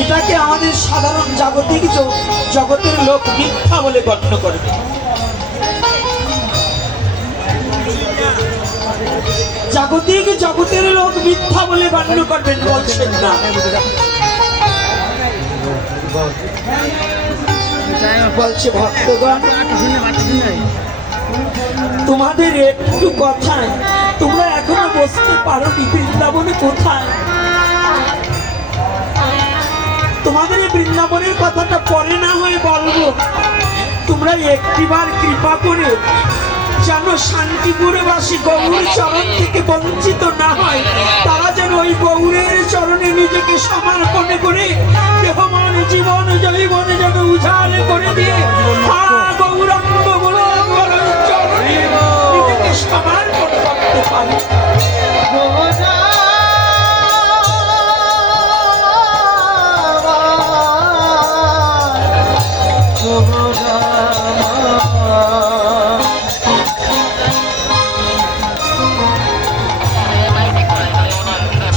এটাকে আমাদের সাধারণ জাগতিক জগতের লোক মিথ্যা বলে গণ্য করবে। জাগতিক জগতের লোক মিথ্যা বলে গণ্য করবেন বলছেন না। বলছে ভক্তগণ, তোমাদের একটু কথায় তোমরা এখনো বুঝতে পারো নি বৃন্দাবনে কোথায়। তোমাদের এই বৃন্দাবনের কথাটা পরে না হয় বলবো, তোমরা একটিবার কৃপা করে যেন শান্তিপুরবাসী গৌর চরণ থেকে বঞ্চিত না হয়, তারা যেন ওই গৌরের চরণে নিজেকে সমর্পণ করে দেহমান জীবন জৈবন যেন উজাড় করে দিয়ে গৌরাঙ্গ গৌরাঙ্গর চরণে নিজেকে সমর্পণ করতে পারে।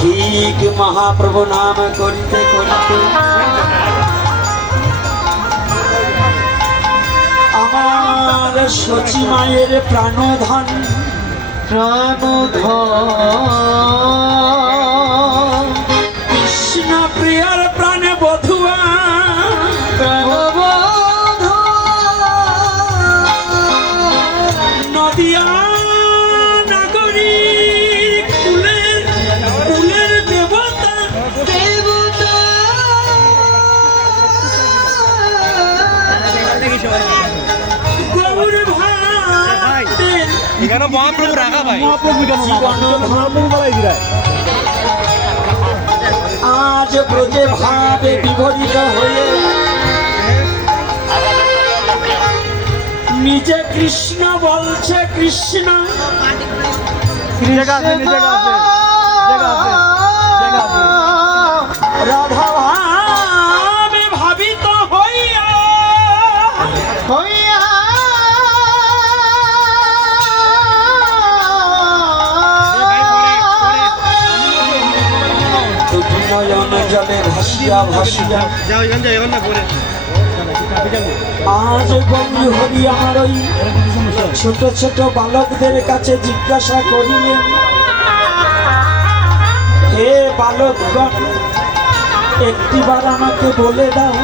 ঠিক মহাপ্রভু নাম করিতে করিতে আমার সচি মায়ের প্রাণধন কৃষ্ণ প্রিয়ার প্রাণে বধুয়া নদিয়া আজ ব্রজে ভাবে বিভরিত হয়ে নিজে কৃষ্ণ বলছে কৃষ্ণ রাধা ভাবে ভাবিত হইয়া নয়ন জলে ভাসিয়া ভাসিয়া আজ গৌর হরি আমার ওই ছোট ছোট বালকদের কাছে জিজ্ঞাসা করিলেন, হে বালকগণ, একটিবার আমাকে বলে দাও,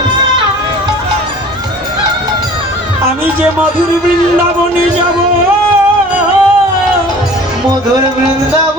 আমি যে মধুর বৃন্দাবনে যাব, মধুর বৃন্দাবন